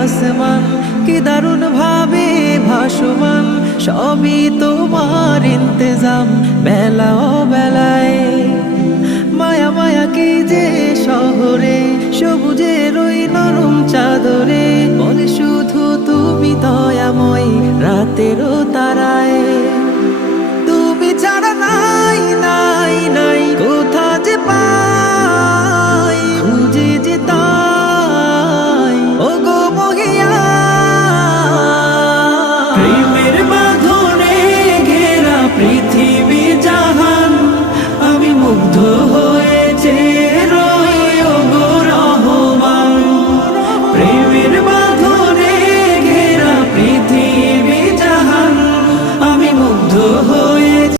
আসমান কি দারুণ ভাবে ভাসমান, সবই তোমার ইন্তজাম বেলা ও বেলায়। মায়া মায়া কি যে শহরে, সবুজের ওই নরম চাদরে, বলে শুধু তুমি দয়াময় রাতেরও তারা।